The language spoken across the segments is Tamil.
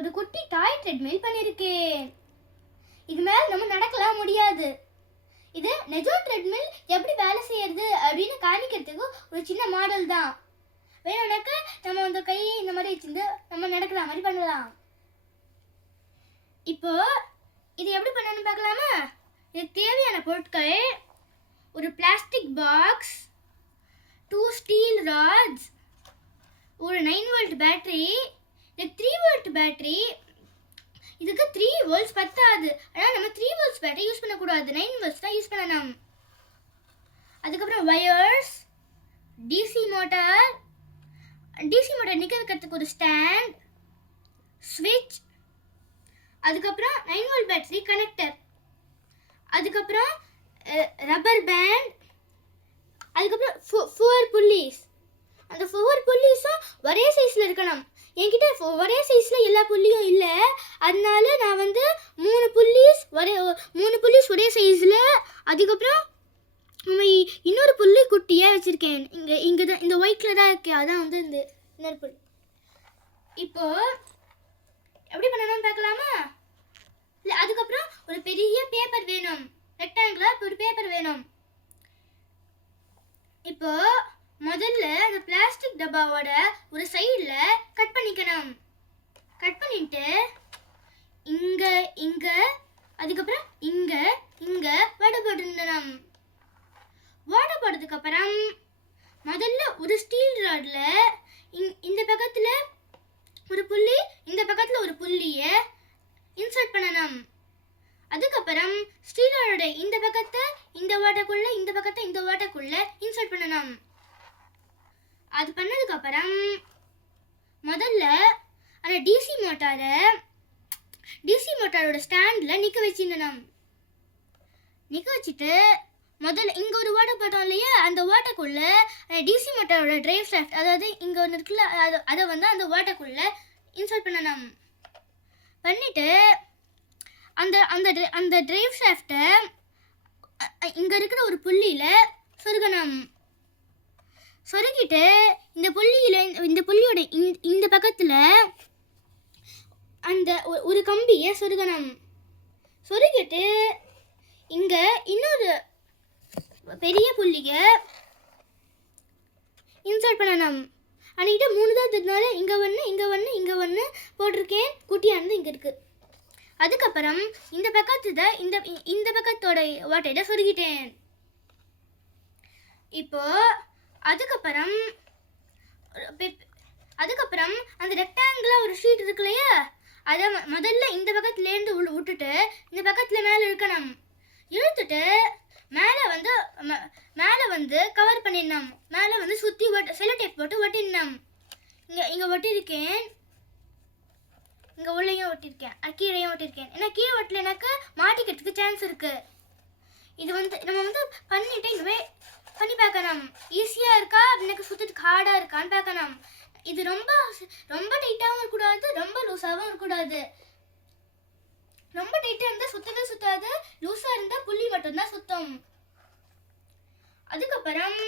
ஒரு குட்டி டாய் ட்ரெட்மில் பண்ணியிருக்கேன் இது மேல நம்ம நடக்கலாம் முடியாது. இது நெஜோ ட்ரெட்மில் எப்படி வேலை செய்யறது அப்படின்னு காமிக்கிறதுக்கு ஒரு சின்ன மாடல் தான். வேணும்னாக்க நம்ம அந்த கை இந்த மாதிரி வச்சிருந்து நம்ம நடக்கிற மாதிரி பண்ணலாம். இப்போ இது எப்படி பண்ணணும்னு பார்க்கலாமா? இதுக்கு தேவையான பொருட்கள் ஒரு plastic box two steel rods ஒரு நைன் வோல்ட் பேட்டரி இது த்ரீ வோல்ட் பேட்டரி இதுக்கு த்ரீ வோல்ட்ஸ் பத்தாது. ஆனால் நம்ம த்ரீ வோல்ட்ஸ் பேட்டரி யூஸ் பண்ணக்கூடாது. நைன் வோல்ட்ஸ் தான் யூஸ் பண்ணணும். அதுக்கப்புறம் wires DC motor DC motor நிற்க வைக்கிறதுக்கு ஒரு ஸ்டாண்ட் ஸ்விட்ச் அதுக்கப்புறம் நைன் வோல்ட் பேட்டரி கனெக்டர் அதுக்கப்புறம் ரப்பர் பேண்ட் அதுக்கப்புறம் ஃபோர் புல்லிஸ் அந்த ஃபோர் புல்லிஸும் ஒரே சைஸில் இருக்கணும். என்கிட்ட ஒரே சைஸில் எல்லா புள்ளியும் இல்லை. அதனால நான் வந்து மூணு புள்ளிஸ் ஒரே மூணு புள்ளிஸ் ஒரே சைஸில் அதுக்கப்புறம் இன்னொரு புள்ளி குட்டியாக வச்சுருக்கேன். இங்கே இங்கே தான் இந்த ஒயிட் கலராக இருக்கு அதான் வந்து இந்த இன்னொரு புள்ளி. இப்போ எப்படி பண்ணணும்னு பார்க்கலாமா? இல்லை அதுக்கப்புறம் ஒரு பெரிய பேப்பர் வேணும். ரெக்டாங்குலர் ஒரு பேப்பர் வேணும். இப்போ அந்த பிளாஸ்டிக் டப்பாவோட ஒரு சைடில் கட் பண்ணிக்கணும். கட் பண்ணிட்டு இங்க இங்க அதுக்கப்புறம் இங்க இங்க வடை போட்டுடணும் வடை போட்டதுக்கு அப்புறம் முதல்ல ஒரு ஸ்டீல் ராட்ல இந்த பக்கத்துல ஒரு புள்ளி இந்த பக்கத்துல ஒரு புள்ளிய இன்சர்ட் பண்ணணும். அதுக்கப்புறம் ஸ்டீலரோட இந்த பக்கத்தை இந்த வாட்டைக்குள்ள இந்த பக்கத்தை இந்த வாட்டைக்குள்ள இன்சர்ட் பண்ணணும். அது பண்ணதுக்கு அப்புறம் முதல்ல அந்த டிசி மோட்டாரை டிசி மோட்டாரோட ஸ்டாண்டில் நிற்க வச்சிருந்தணும் நிற்க வச்சுட்டு முதல்ல இங்கே ஒரு ஓட்டை போட்டோம் இல்லையா? அந்த வாட்டைக்குள்ள டிசி மோட்டாரோட ட்ரைவ் ஷாஃப்ட் அதாவது இங்கே ஒன்று இருக்குல்ல அது அதை வந்து அந்த வாட்டைக்குள்ள இன்சர்ட் பண்ணணும் பண்ணிவிட்டு அந்த அந்த அந்த ட்ரைவ் ஷாஃப்டை இங்கே இருக்கிற ஒரு புள்ளியில் சொருகணும் சொருகிட்டு இந்த புள்ளியில இந்த புள்ளியோட இந்த- இந்த பக்கத்துல அந்த ஒரு கம்பியை சொருகணும். சொருகிட்டு இங்க இன்னொரு பெரிய புள்ளிய இன்சர்ட் பண்ணணும். அன்னைக்கிட்ட மூணு தான் இருந்ததுனால இங்க ஒன்று இங்க ஒன்று இங்க ஒன்று போட்டிருக்கேன். குட்டியானது இங்க இருக்கு. அதுக்கப்புறம் இந்த பக்கத்துல இந்த இந்த பக்கத்தோட ஓட்டையில சொருகிட்டேன். இப்போ அதுக்கப்புறம் அதுக்கப்புறம் அந்த ரெக்டாங்கிளாக ஒரு ஷீட் இருக்கு இல்லையா? அதை முதல்ல இந்த பக்கத்துலேருந்து உள்ள விட்டுட்டு இந்த பக்கத்தில் மேலே இழுக்கணும். இழுத்துட்டு மேலே வந்து ம- மேலே வந்து கவர் பண்ணிடணும். மேலே வந்து சுற்றி ஒட்டு செல்லோ டேப் போட்டு ஒட்டிடணும். இங்கே இங்கே ஒட்டியிருக்கேன். இங்கே உள்ளேயும் ஒட்டியிருக்கேன். அஹ் கீழேயும் ஒட்டியிருக்கேன். ஏன்னா கீழே ஒட்டலைனாக்கா மாட்டிக்கிறதுக்கு சான்ஸ் இருக்குது இது வந்து நம்ம வந்து பண்ணிட்டு இங்கே பண்ணி பார்க்கணும். ஈஸியாக இருக்கா? எனக்கு சுத்தத்துக்கு ஹார்டாக இருக்கான்னு பார்க்கணும். இது ரொம்ப ரொம்ப டைட்டாகவும் இருக்கக்கூடாது ரொம்ப லூஸாகவும் இருக்கக்கூடாது. ரொம்ப டைட்டாக இருந்தால் சுத்தவே சுத்தாது லூஸாக இருந்தால் புள்ளி மட்டும்தான் சுத்தம். அதுக்கப்புறம்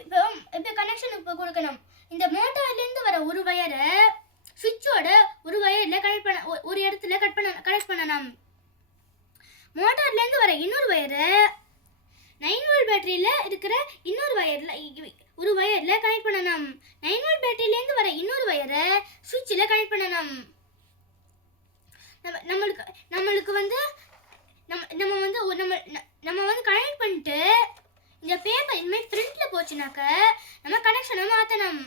இப்போ இப்போ கனெக்ஷன் இப்போ கொடுக்கணும். இந்த மோட்டார்லேருந்து வர ஒரு வயரை சுவிட்சோட ஒரு வயரில் கனெக்ட் பண்ண ஒரு இடத்துல கட் பண்ண கனெக்ட் பண்ணணும். மோட்டார்லேருந்து வர இன்னொரு வயரை நைன் வோல்ட் பேட்டரியில் இருக்கிற இன்னொரு வயரில் ஒரு வயரில் கனெக்ட் பண்ணணும். நைன் வோல்ட் பேட்டரியிலேருந்து வர இன்னொரு வயரை சுவிட்சில் கனெக்ட் பண்ணணும். நம்ம நம்மளுக்கு நம்மளுக்கு வந்து நம்ம நம்ம வந்து நம்ம நம்ம வந்து கனெக்ட் பண்ணிட்டு இந்த பேப்பர் இதுமாதிரி பிரிண்டில் போச்சுனாக்க நம்ம கனெக்ஷனை மாற்றணும்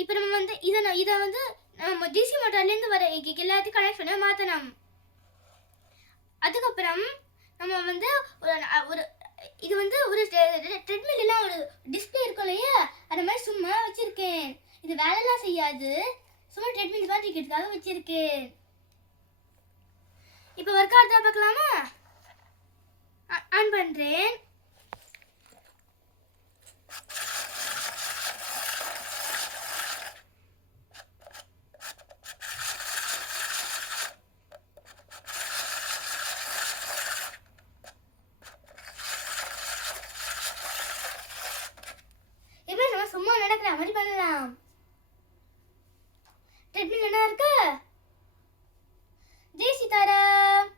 இப்போ நம்ம வந்து இதை இதை வந்து நம்ம டிசி மோட்டார்லேருந்து வர எல்லாத்தையும் கனெக்ஷனை மாற்றணும் அதுக்கப்புறம் நம்ம வந்து ஒரு ஒரு இது வந்து ஒரு ட்ரெட்மில் எல்லாம் ஒரு டிஸ்பிளே இருக்கும் இல்லையா அந்த மாதிரி சும்மா வச்சிருக்கேன். இது வேலைலாம் செய்யாது. சும்மா ட்ரெட்மில் மாதிரி இருக்கிறதுக்காக வச்சிருக்கேன். இப்போ ஒர்க் ஆகுதா பார்க்கலாமா? ஆன் பண்ணுறேன் நான் அமல் பண்ணலாம்? ட்ரெட்மில் என்ன இருக்கு? ஜெய் சீதாராம்